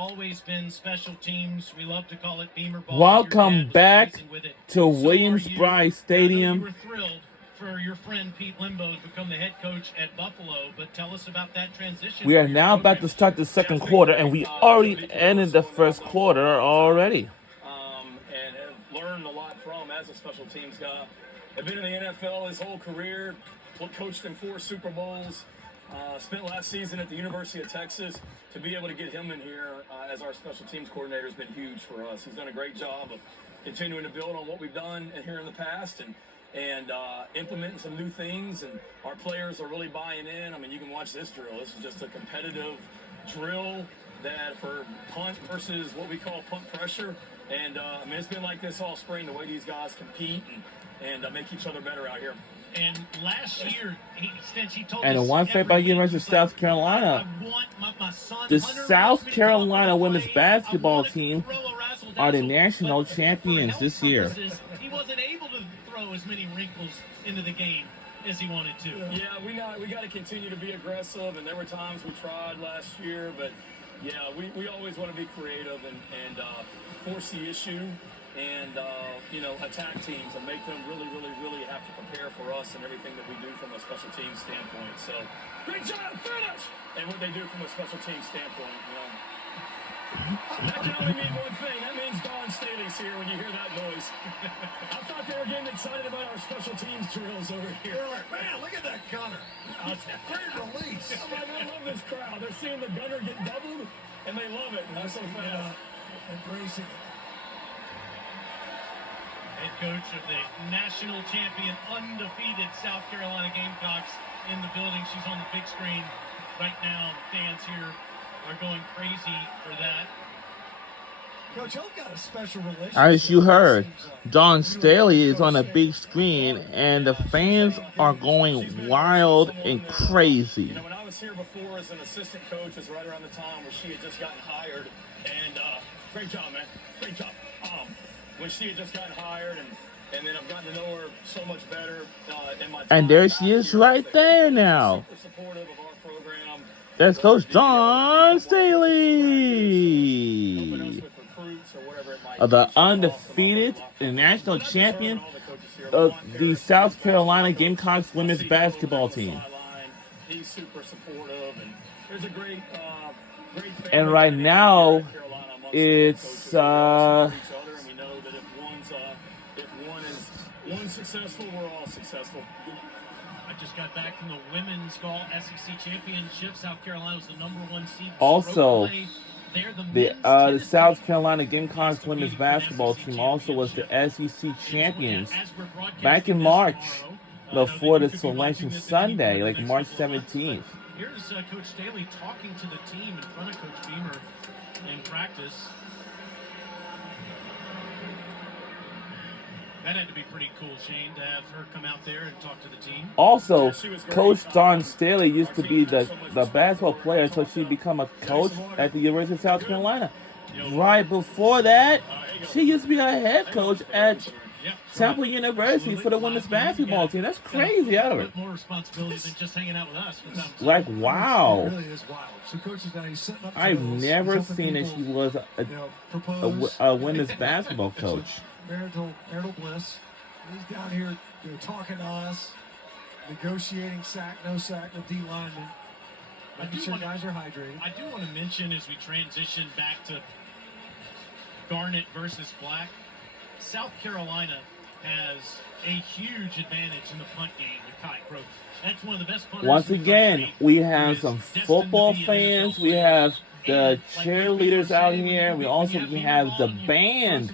always been special teams. We love to call it Beamer ball. Welcome back to Williams-Brice Stadium. You were thrilled for your friend Pete Limbo to become the head coach at Buffalo, but tell us about that transition. We are now about to start the second quarter, and we already ended the first quarter already. And have learned a lot from as a special teams guy. I've been in the NFL his whole career, coached in 4 Super Bowls, spent last season at the University of Texas. To be able to get him in here as our special teams coordinator has been huge for us. He's done a great job of continuing to build on what we've done here in the past and implementing some new things, and our players are really buying in. I mean, you can watch this drill. This is just a competitive drill that for punt versus what we call punt pressure. And I mean, it's been like this all spring, the way these guys compete and make each other better out here. And last year, he told And us a one fact by University of South Carolina, the South Carolina women's basketball team are the national champions this year. He wasn't able to throw as many wrinkles into the game as he wanted to. Yeah, we got to continue to be aggressive, and there were times we tried last year, but yeah, we always want to be creative and force the issue and attack teams and make them really have to prepare for us and everything that we do from a special team standpoint. So great job, finish! And what they do from a special team standpoint, that can only mean one thing. That means Dawn Staley's here when you hear that noise. I thought they were getting excited about our special teams drills over here. They're like, man, look at that gunner. Great release. I'm like, I love this crowd. They're seeing the gunner get doubled, and they love it. That's so fast. Embracing it. Head coach of the national champion, undefeated South Carolina Gamecocks in the building. She's on the big screen right now. Fans here are going crazy for that. Coach, y'all got a special relationship. As you heard, Dawn Staley is on a big screen, and the fans are going wild and crazy. When I was here before as an assistant coach, was right around the time where she had just gotten hired. And great job, man. Great job. When she had just gotten hired, and then I've gotten to know her so much better in my time. And there she is right there now. Super supportive of our program. That's Coach Dawn Staley, the undefeated national champion of the South Carolina Gamecocks women's basketball team. He's super supportive, and there's a great And right now, it's one's successful, we're all successful. I just got back from the women's golf SEC championship. South Carolina was the #1 seed. also the the South Carolina Gamecocks women's basketball team also was the SEC champions back in March before the selection Sunday, like March 17th. Here's Coach Staley talking to the team in front of Coach Beamer in practice. That had to be pretty cool, Shane, to have her come out there and talk to the team. Also, Coach Dawn Staley used to be the basketball player until she became a coach at the University of South Carolina. Right before that, she used to be a head coach at Temple University for the women's basketball team. That's crazy out of her. More responsibility than just hanging out with us. Like, wow. It really is wild. So coaches now, he's setting up I've drills, never helping seen that people, she was a women's basketball coach. Marital Bliss, he's down here talking to us, negotiating sack, no sack with D linemen, making sure guys are hydrated. I do want to mention as we transition back to Garnet versus Black, South Carolina has a huge advantage in the punt game with Kai Crow. That's one of the best punters. Once again, we have some football fans. We have the cheerleaders out here. We also have the band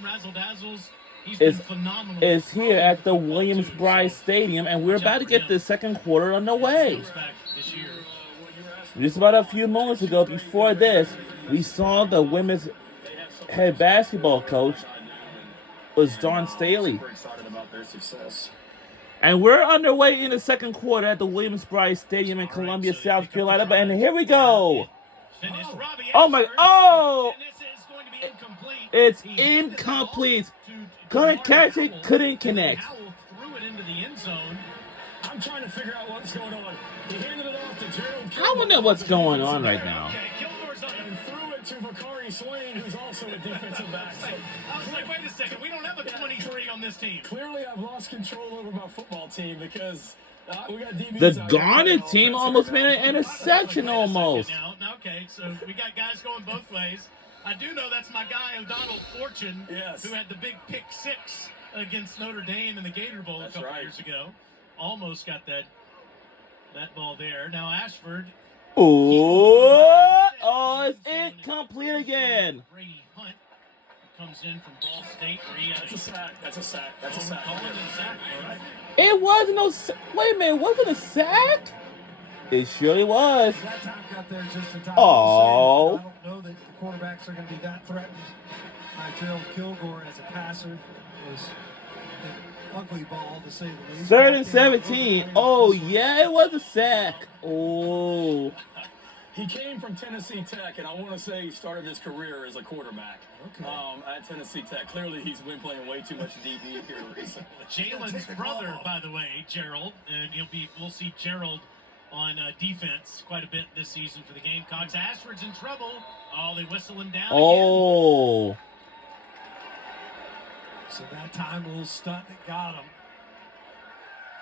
is here at the Williams-Brice Stadium, and we're about to get the second quarter underway. Just about a few moments ago, before this, we saw the women's head basketball coach was Dawn Staley. And we're underway in the second quarter at the Williams-Brice Stadium in Columbia, South Carolina. And here we go. Oh my! Oh! It's incomplete. Couldn't catch it. Couldn't connect. I'm trying to figure out what's going on. He handed it off to Gerald. I wonder what's going on right now. And threw it to Vakari 23 Swain, who's also a defensive back. So I was like, wait a second, we don't have a 23 on this team. clearly, I've lost control over my football team because we got DBs The out here playing Garnet team offense almost right made now. an interception Wait a second almost. Now, okay, so we got guys going both ways. I do know that's my guy, O'Donnell Fortune, Yes. who had the big pick 6 against Notre Dame in the Gator Bowl That's a couple right. years ago. Almost got that ball there. Now Ashford. Oh, it's incomplete again. Brady Hunt comes in from Ball State where he had That's a sack. That's a sack. That's a sack. Called and sacked, all right. It wasn't no. Wait a minute, wasn't a sack? It surely was. That time got there just in time. Oh. I don't know that the quarterbacks are going to be that threatened by Gerald Kilgore as a passer. It was an ugly ball, to say the least. 3rd and 17. Oh, yeah, it was a sack. Oh. He came from Tennessee Tech, and I want to say he started his career as a quarterback Okay. at Tennessee Tech. Clearly, he's been playing way too much DB here recently. Jalen's brother, by the way, Gerald, and we'll see Gerald on defense quite a bit this season for the Gamecocks. Ashford's in trouble. Oh, they whistle him down again. Oh. So that time, a little stunt that got him.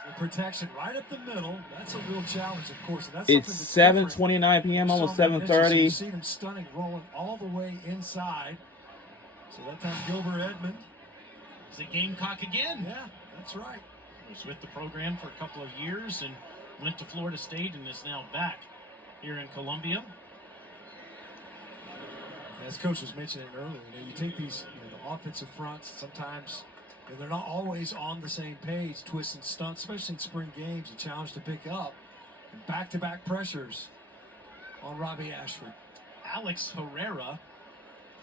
The protection right up the middle. That's a real challenge, of course. And that's It's something that's different. 7:29 p.m., almost Some dimensions, so You 7:30. see them stunning, rolling all the way inside. So that time, Gilbert Edmond. He's a Gamecock again. Yeah, that's right. Was with the program for a couple of years and went to Florida State and is now back here in Columbia. As Coach was mentioning earlier, you take these the offensive fronts, sometimes they're not always on the same page, twists and stunts, especially in spring games, a challenge to pick up. And back-to-back pressures on Robbie Ashford. Alex Herrera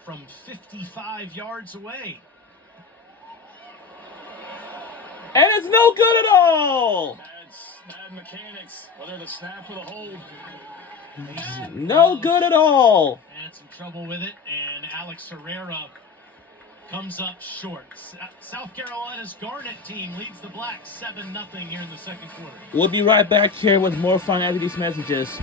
from 55 yards away. And it's no good at all. Bad mechanics, whether the snap or the hold. No good at all. Had some trouble with it, and Alex Herrera comes up short. South Carolina's Garnet team leads the Blacks 7-0 here in the second quarter. We'll be right back here with more fun after these messages.